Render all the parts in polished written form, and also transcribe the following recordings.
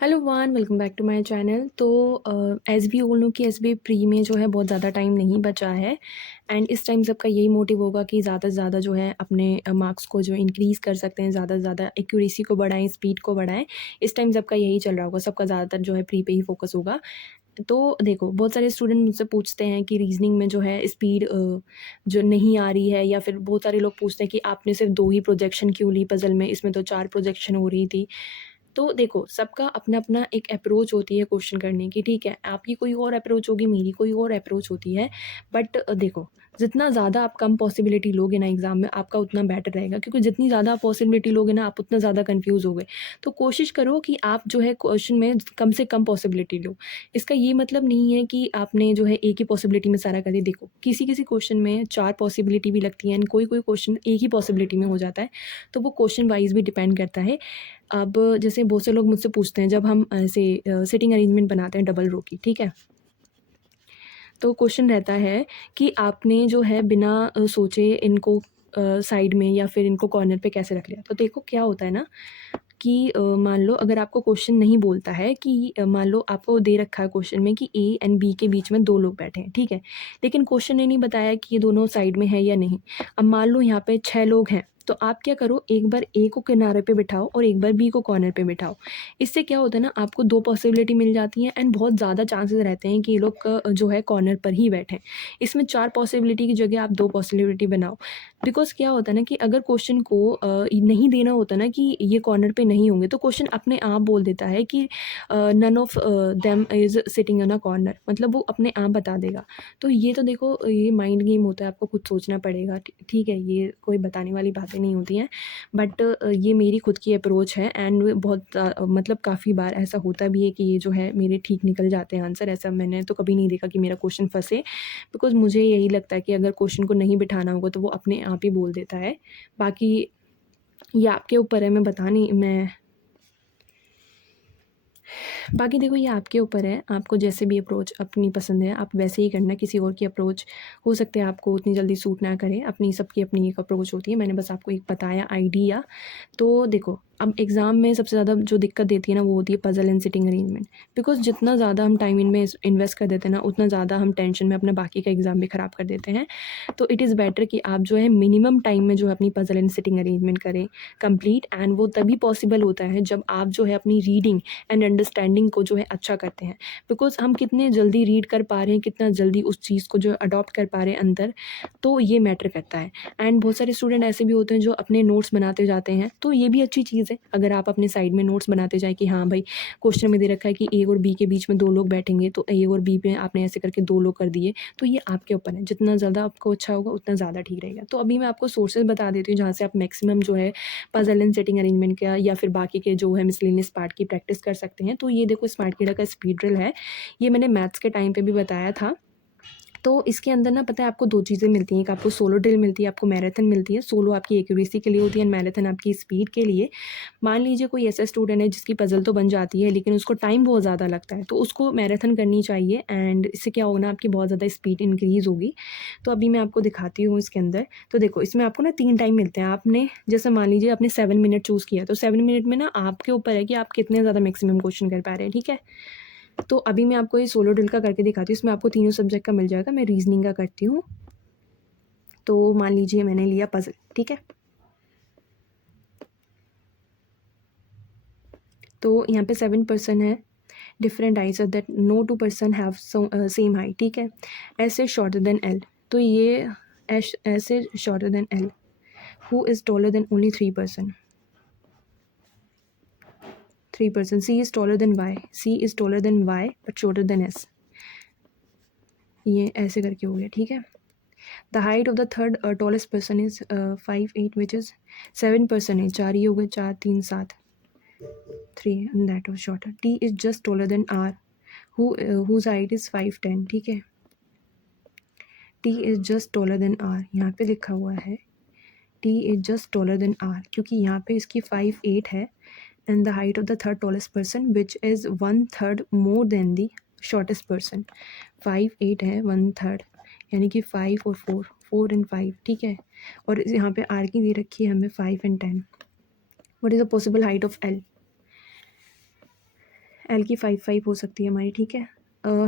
Hello one welcome back to my channel. तो as we all know कि S B pre में जो है बहुत ज़्यादा टाइम नहीं बचा है। एंड इस टाइम सबका यही मोटिव होगा कि ज़्यादा से ज़्यादा जो है अपने मार्क्स को जो इंक्रीज़ कर सकते हैं, ज़्यादा से ज़्यादा एक्यूरेसी को बढ़ाएं, स्पीड को बढ़ाएं। इस टाइम सबका यही चल रहा होगा, सबका ज़्यादातर जो है प्री पे ही फोकस होगा। तो देखो, बहुत सारे स्टूडेंट मुझसे पूछते हैं कि रीजनिंग में जो है स्पीड जो नहीं आ रही है, या फिर बहुत सारे लोग पूछते हैं कि आपने सिर्फ 2 ही प्रोजेक्शन क्यों ली पज़ल में, इसमें तो 4 प्रोजेक्शन हो रही थी। तो देखो, सबका अपना-अपना एक अप्रोच होती है क्वेश्चन करने की, ठीक है? आपकी कोई और अप्रोच होगी, मेरी कोई और अप्रोच होती है। बट देखो, जितना ज़्यादा आप कम पॉसिबिलिटी लोगे ना एग्ज़ाम में, आपका उतना बेटर रहेगा, क्योंकि जितनी ज़्यादा पॉसिबिलिटी लोगे ना, आप उतना ज़्यादा कन्फ्यूज़ होगे। तो कोशिश करो कि आप जो है क्वेश्चन में कम से कम पॉसिबिलिटी लो। इसका ये मतलब नहीं है कि आपने जो है एक ही पॉसिबिलिटी में सारा कर दिया। देखो, किसी-किसी क्वेश्चन में 4 पॉसिबिलिटी भी लगती हैं एंड कोई-कोई क्वेश्चन एक ही पॉसिबिलिटी में हो जाता है। तो वो क्वेश्चन वाइज़ भी डिपेंड करता है। अब जैसे बहुत से लोग मुझसे पूछते हैं, जब हम ऐसे सिटिंग अरेंजमेंट बनाते हैं डबल रो की, ठीक है? तो क्वेश्चन रहता है कि आपने जो है बिना सोचे इनको साइड में या फिर इनको कॉर्नर पे कैसे रख लिया। तो देखो, क्या होता है ना कि मान लो अगर आपको क्वेश्चन नहीं बोलता है कि मान लो आपको दे रखा है क्वेश्चन में कि ए एंड बी के बीच में 2 लोग बैठे हैं, ठीक है? लेकिन क्वेश्चन ने नहीं बताया कि ये दोनों साइड में है या नहीं। अब मान लो यहाँ पे 6 लोग हैं, तो आप क्या करो, एक बार ए को किनारे पे बिठाओ और एक बार बी को कॉर्नर पे बिठाओ। इससे क्या होता है ना, आपको 2 पॉसिबिलिटी मिल जाती हैं एंड बहुत ज़्यादा चांसेस रहते हैं कि ये लोग जो है कॉर्नर पर ही बैठें। इसमें 4 पॉसिबिलिटी की जगह आप 2 पॉसिबिलिटी बनाओ। बिकॉज़ क्या होता है ना कि अगर क्वेश्चन को नहीं देना होता ना कि ये कॉर्नर पे नहीं होंगे, तो क्वेश्चन अपने आप बोल देता है कि none of them is sitting in a corner, मतलब वो अपने आप बता देगा। तो ये तो देखो, ये माइंड गेम होता है, आपको खुद सोचना पड़ेगा। ठीक है, ये कोई बताने वाली बातें नहीं होती हैं। बट ये मेरी खुद की अप्रोच है एंड बहुत मतलब काफ़ी बार ऐसा होता भी है कि ये जो है मेरे ठीक निकल जाते हैं आंसर। ऐसा मैंने तो कभी नहीं देखा कि मेरा क्वेश्चन फँसे। बिकॉज़ मुझे यही लगता है कि अगर क्वेश्चन को नहीं बिठाना होगा तो वो अपने आप ही बोल देता है। बाकी ये आपके ऊपर है, मैं बता नहीं मैं बाकी देखो, ये आपके ऊपर है, आपको जैसे भी अप्रोच अपनी पसंद है आप वैसे ही करना। किसी और की अप्रोच हो सकता है आपको उतनी जल्दी सूट ना करे, अपनी सबकी अपनी एक अप्रोच होती है। मैंने बस आपको एक बताया आइडिया। तो देखो, अब एग्ज़ाम में सबसे ज़्यादा जो दिक्कत देती है ना, वो होती है puzzle and sitting arrangement. Because जितना ज़्यादा हम टाइम इनमें इन्वेस्ट कर देते हैं ना, उतना ज़्यादा हम टेंशन में अपना बाकी का एग्ज़ाम भी ख़राब कर देते हैं। तो इट इज़ बेटर कि आप जो है मिनिमम टाइम में जो है अपनी पज़ल एंड सिटिंग अरेंजमेंट करें कंप्लीट। एंड वो तभी पॉसिबल होता है जब आप जो है अपनी रीडिंग एंड अंडरस्टैंडिंग को जो है अच्छा करते हैं। बिकॉज़ हम कितने जल्दी रीड कर पा रहे हैं, कितना जल्दी उस चीज़ को जो है अडॉप्ट कर पा रहे हैं अंदर, तो ये मैटर करता है। एंड बहुत सारे स्टूडेंट ऐसे भी होते हैं जो अपने नोट्स बनाते जाते हैं, तो ये भी अच्छी चीज़ है। अगर आप अपने साइड में नोट्स बनाते जाएँ कि हाँ भाई, क्वेश्चन में दे रखा है कि ए और बी के बीच में 2 लोग बैठेंगे, तो ए और बी में आपने ऐसे करके 2 लोग कर दिए। तो ये आपके ऊपर है, जितना ज़्यादा आपको अच्छा होगा उतना ज़्यादा ठीक रहेगा। तो अभी मैं आपको सोर्सेज़ बता देती हूँ जहाँ से आप मैक्सिमम जो है पज़ल एंड सेटिंग अरेंजमेंट का या फिर बाकी के जो है मिसलेनियस पार्ट की प्रैक्टिस कर सकते हैं। तो ये देखो, स्मार्टकीड़ा का स्पीड ड्रिल है। ये मैंने मैथ्स के टाइम पे भी बताया था। तो इसके अंदर ना, पता है, आपको 2 चीज़ें मिलती हैं। एक आपको सोलो ड्रिल मिलती है, आपको मैराथन मिलती है। सोलो आपकी एक्यूरेसी के लिए होती है एंड मैराथन आपकी स्पीड के लिए। मान लीजिए कोई ऐसा स्टूडेंट है जिसकी पज़ल तो बन जाती है लेकिन उसको टाइम बहुत ज़्यादा लगता है, तो उसको मैराथन करनी चाहिए एंड इससे क्या होगा ना, आपकी बहुत ज़्यादा स्पीड इंक्रीज़ होगी। तो अभी मैं आपको दिखाती हूँ इसके अंदर। तो देखो, इसमें आपको ना 3 टाइम मिलते हैं। आपने जैसे मान लीजिए आपने 7 मिनट चूज़ किया, तो 7 मिनट में ना आपके ऊपर है कि आप कितने ज़्यादा मैक्सिमम क्वेश्चन कर पा रहे हैं, ठीक है? तो अभी मैं आपको ये सोलो ड्रिल का करके दिखाती हूँ। इसमें आपको तीनों सब्जेक्ट का मिल जाएगा। मैं रीज़निंग का करती हूँ। तो मान लीजिए मैंने लिया पज़ल, ठीक है? तो यहाँ पे 7 पर्सन है, different height so that no 2 person have same height, ठीक है? S is shorter than L, तो ये S is shorter than L. Who is taller than only 3 person, 3 person. C is taller than Y, C is taller than Y but shorter than S. ये ऐसे करके हो गया, ठीक है? The height of the third tallest person is 5'8", which is 7 person है। 4 ये हो गए, 4 3 7, 3 and that was shorter. T is just taller than R, whose height is 5'10", ठीक है? T is just taller than R, यहाँ पे लिखा हुआ है T is just taller than R, क्योंकि यहाँ पे इसकी 5'8" है and the height of the third tallest person which is 1/3 more than the shortest person. 5'8" है, 1/3 यानी कि 5 और 4, 4 and 5, ठीक है? और यहाँ पे R की दे रखी है हमें 5 and 10. What is the possible height of L? L की 5 हो सकती है हमारी, ठीक है।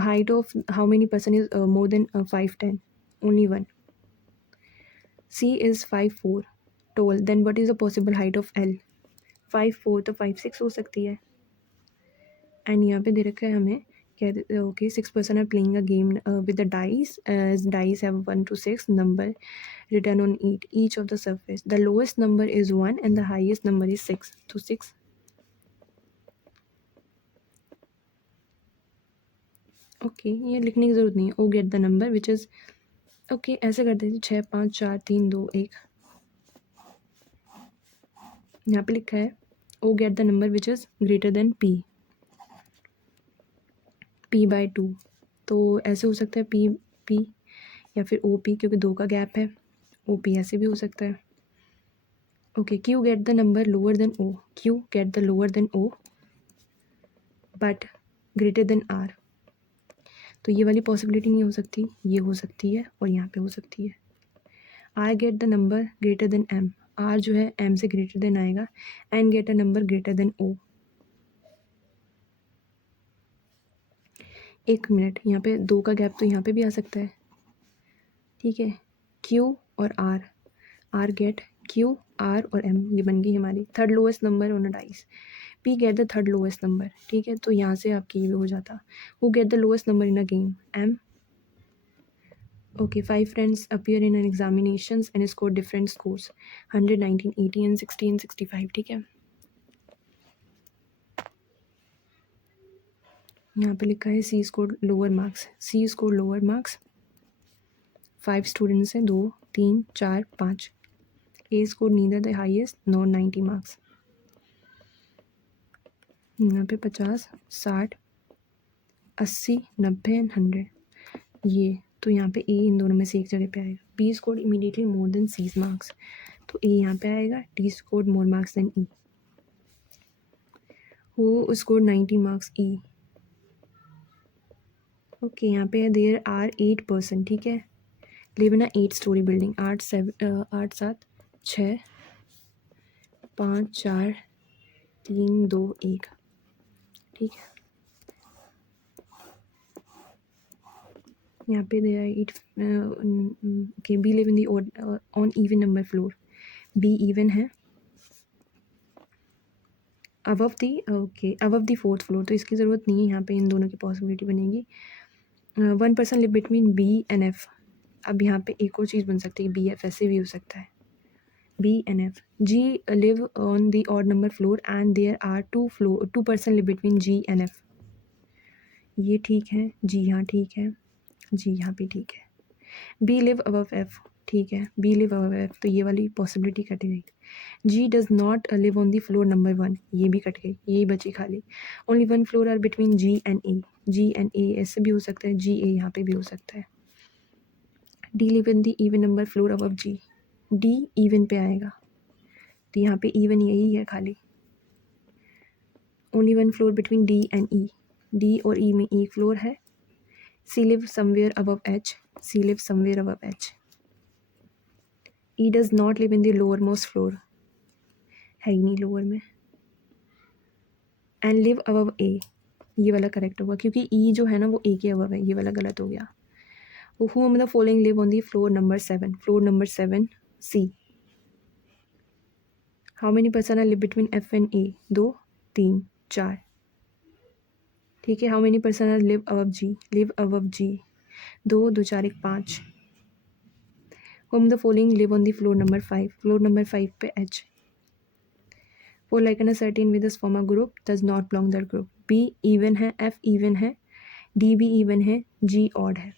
Height of how many person is more than 5'10"? Only one. C is 5'4" tall, then what is the possible height of L? 5'4" तो 5'6" हो सकती है। एंड यहाँ पे दे रखा है हमें, कहते okay 6 person are playing a game with the dice, as dice have 1 to 6 number written on each of the surface. The lowest number is 1 and the highest number is 6. तो 6, ओके ये लिखने की ज़रूरत नहीं है। Oh get the number which is, okay ऐसे कर देते 6 5 4 3 2 1। यहाँ पे लिखा है oh get the number which is greater than p/2। तो ऐसे हो सकता है p या फिर OP, क्योंकि 2 का गैप है। OP ऐसे भी हो सकता है। Okay Q gate the number lower than O, Q get the lower than O but greater than R। तो ये वाली पॉसिबिलिटी नहीं हो सकती, ये हो सकती है और यहाँ पे हो सकती है। I gate the number greater than M, R जो है M से ग्रेटर देन आएगा, N get a number greater than O। एक मिनट, यहाँ पे 2 का गैप तो यहाँ पे भी आ सकता है, ठीक है। Q और R गेट Q R और M, ये बन गई हमारी third lowest number on a dice. P get the third lowest number, ठीक है। तो यहाँ से आपकी ये भी हो जाता, who get the lowest number in a game? M। Okay, 5 friends appear in an examinations and score different scores, 100, 19, 80 and 60 and 65, ठीक है। यहाँ पे लिखा है C scored lower marks, C scored lower marks, 5 students हैं, 2 3 4 5। A scored neither the highest nor 90 marks। यहाँ पे 50 60 80 90 and 100, ये तो यहाँ पे A इन दोनों में से एक जगह पे आएगा। B scored immediately more than C's marks, तो A यहाँ पे आएगा। D scored more marks than E, who scored 90 marks? E। Okay यहाँ पे देयर आर 8 पर्सन, ठीक है। लिव इन 8 स्टोरी बिल्डिंग, 8 7 6 5 4 3 2 1, ठीक है। यहाँ पे there 8, okay B live in the on even number floor, B even है above the, okay above the 4th floor, तो इसकी ज़रूरत नहीं है। यहाँ पे इन दोनों की पॉसिबिलिटी बनेगी। 1 person live between B and F। अब यहाँ पे एक और चीज़ बन सकती है, BF ऐसे भी हो सकता है, B and F। G live on the odd number floor and there are 2 person live between G and F। ये ठीक है, G यहाँ ठीक है, G यहाँ भी ठीक है। B live above F, ठीक है, B live above F, तो ये वाली पॉसिबिलिटी कट गई। G does not live on the floor number 1, ये भी कट गई, ये बची खाली। Only 1 floor are between G and A, G and A ऐसे भी हो सकता है, G A यहाँ पे भी हो सकता है। D live in the even number floor above G, D even पे आएगा, तो यहाँ पे इवन यही है खाली। Only 1 floor between D and E, D और E में एक फ्लोर है। C live somewhere above H, C live somewhere above H। E does not live in the lower most floor, है ही नहीं लोअर में। एंड लिव अबव A, ये वाला correct होगा क्योंकि E जो है ना वो A के अबव है, ये वाला गलत हो गया। Who among the following live on the floor number 7, floor number 7 C। How many person are live between F and A? 2 3 4, ठीक है। How many person are live above G? Live above G 2 2 4 1 5। Home the following live on the floor number 5, floor number 5 पे H। Four like an certain with form a group does not belong that group. B even है, F even है, D भी even है, G odd है,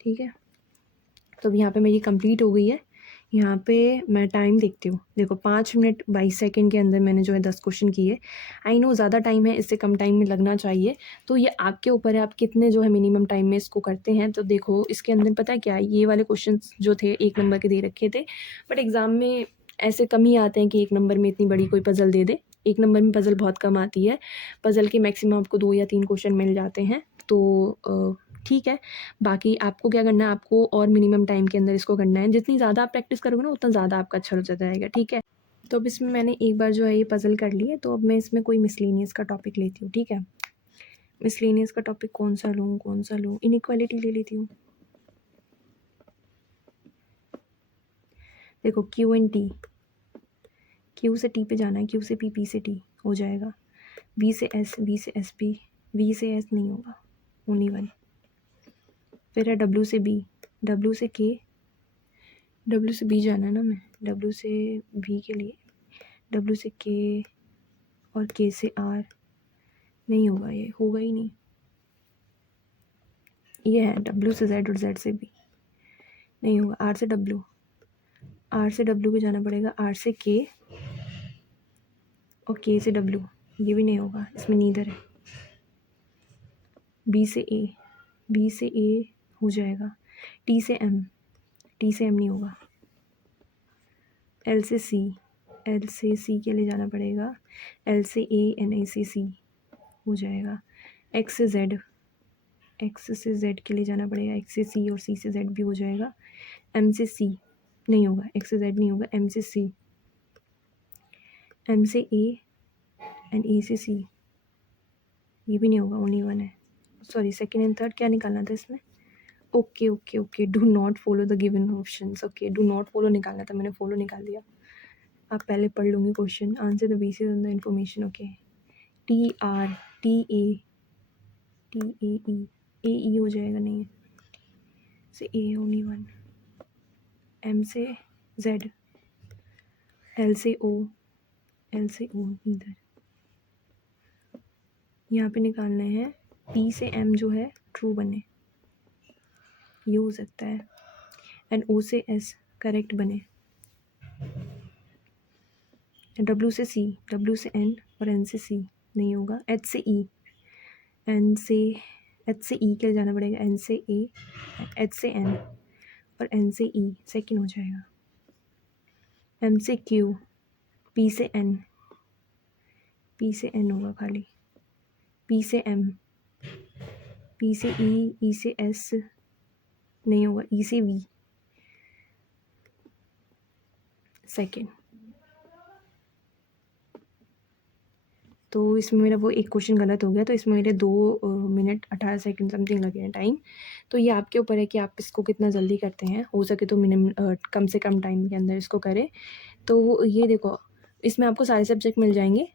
ठीक है। तो अब यहाँ पे मेरी कंप्लीट हो गई है। यहाँ पे मैं टाइम देखती हूँ, देखो 5 मिनट 22 सेकंड के अंदर मैंने जो है 10 क्वेश्चन किए। आई नो ज़्यादा टाइम है, इससे कम टाइम में लगना चाहिए, तो ये आपके ऊपर है, आप कितने जो है मिनिमम टाइम में इसको करते हैं। तो देखो इसके अंदर पता है क्या है, ये वाले क्वेश्चन जो थे 1 नंबर के दे रखे थे, बट एग्ज़ाम में ऐसे कम ही आते हैं कि 1 नंबर में इतनी बड़ी कोई पज़ल दे दे। 1 नंबर में पज़ल बहुत कम आती है, पज़ल के मैक्सिमम आपको 2 या 3 क्वेश्चन मिल जाते हैं, तो ठीक है। बाकी आपको क्या करना है, आपको और मिनिमम टाइम के अंदर इसको करना है। जितनी ज़्यादा आप प्रैक्टिस करोगे ना उतना ज़्यादा आपका अच्छा हो जाएगा, ठीक है। तो अब इसमें मैंने एक बार जो है ये पज़ल कर ली है, तो अब मैं इसमें कोई मिसलेनियस का टॉपिक लेती हूँ, ठीक है। मिसलेनियस का टॉपिक कौन सा लूँ? इनइक्वालिटी ले लेती हूँ। देखो क्यू एंड टी, क्यू से टी पे जाना है, क्यू से पी, पी से टी हो जाएगा। वी से एस, वी से एस पी, वी से एस नहीं होगा, ओनली वन। फिर है डब्ल्यू से बी, डब्ल्यू से के, डब्ल्यू से बी जाना है ना, मैं डब्ल्यू से वी के लिए, डब्ल्यू से के और के से आर नहीं होगा, ये होगा ही नहीं। ये है डब्ल्यू से जेड और जेड से बी नहीं होगा। आर से डब्ल्यू, आर से डब्ल्यू को जाना पड़ेगा, आर से के और के से डब्ल्यू, ये भी नहीं होगा, इसमें नीदर है। बी से ए, बी से ए हो जाएगा। टी से एम, टी से एम नहीं होगा। एल से सी, एल से सी के लिए जाना पड़ेगा, एल से ए एन ए से सी हो जाएगा। एक्स से जेड, एक्स से जेड के लिए जाना पड़ेगा, एक्स से सी और सी से जेड भी हो जाएगा। एम से सी नहीं होगा, एक्स से जेड नहीं होगा, एम से सी, एम से ए एंड ए से सी, ये भी नहीं होगा, ओनली वन है। सॉरी, सेकेंड एंड थर्ड क्या निकालना था इसमें? Okay okay okay, do not follow the given options. Okay, do not follow निकालना था, मैंने फॉलो निकाल दिया। आप पहले पढ़ लूँगी question, answer the basis on the information. Okay, T R, T A, T A E हो जाएगा, नहीं से ए ओनली वन। एम से जेड, एल से ओ, एल से ओ इधर। यहाँ पे निकालना है पी से एम जो है ट्रू बने, ये हो सकता है, एंड ओ से एस करेक्ट बने, डब्ल्यू से सी, डब्ल्यू से एन और एन से सी नहीं होगा। एच से ई, एन से एच से ई के लिए जाना पड़ेगा, एन से ए, एच से एन और एन से ई सेकेंड हो जाएगा। एम से क्यू, पी से एन, पी से एन होगा खाली, पी से एम, पी से ई से एस नहीं होगा, ई से वी सेकेंड। तो इसमें मेरा वो एक क्वेश्चन गलत हो गया, तो इसमें मेरे 2 मिनट 18 सेकंड समथिंग लगे हैं टाइम। तो ये आपके ऊपर है कि आप इसको कितना जल्दी करते हैं, हो सके तो मिनिमम कम से कम टाइम के अंदर इसको करें। तो ये देखो, इसमें आपको सारे सब्जेक्ट मिल जाएंगे,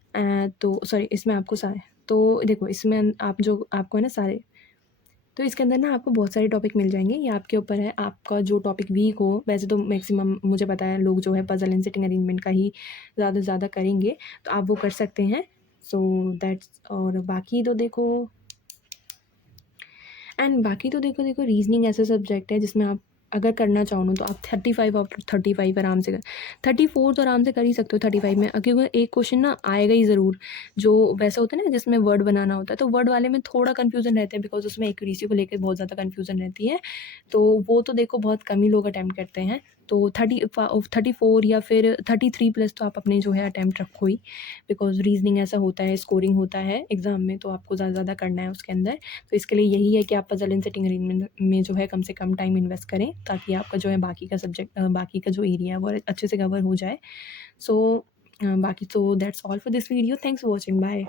तो सॉरी, इसमें आपको सारे, तो देखो इसमें आप जो आपको है ना सारे, तो इसके अंदर ना आपको बहुत सारे टॉपिक मिल जाएंगे। ये आपके ऊपर है, आपका जो टॉपिक वीक हो। वैसे तो मैक्सिमम मुझे पता है लोग जो है पजल एंड सिटिंग अरेंजमेंट का ही ज़्यादा से ज़्यादा करेंगे, तो आप वो कर सकते हैं। सो दैट्स, और बाकी तो देखो, एंड बाकी तो देखो रीजनिंग ऐसा सब्जेक्ट है जिसमें आप अगर करना चाहो ना, तो आप 35 आउट 35 आराम से कर, 34 तो आराम से कर ही सकते हो 35 में, क्योंकि एक क्वेश्चन ना आएगा ही ज़रूर जो वैसा होता है ना जिसमें वर्ड बनाना होता है, तो वर्ड वाले में थोड़ा कन्फ्यूज़न रहता है, बिकॉज उसमें एक्यूरेसी को लेकर बहुत ज़्यादा कन्फ्यूज़न रहती है। तो वो तो देखो बहुत कम ही लोग अटैम्प्ट करते हैं, तो 34 या फिर 33 प्लस तो आप अपने जो है अटैम्प्ट रखो ही, बिकॉज रीजनिंग ऐसा होता है, स्कोरिंग होता है एग्ज़ाम में, तो आपको ज़्यादा ज़्यादा करना है उसके अंदर। तो इसके लिए यही है कि आप पजल एंड सेटिंग अरेंजमेंट में जो है कम से कम टाइम इन्वेस्ट करें, ताकि आपका जो है बाकी का सब्जेक्ट, बाकी का जो एरिया है वो अच्छे से कवर हो जाए। सो बाकी तो that's all for this video, thanks for watching, bye.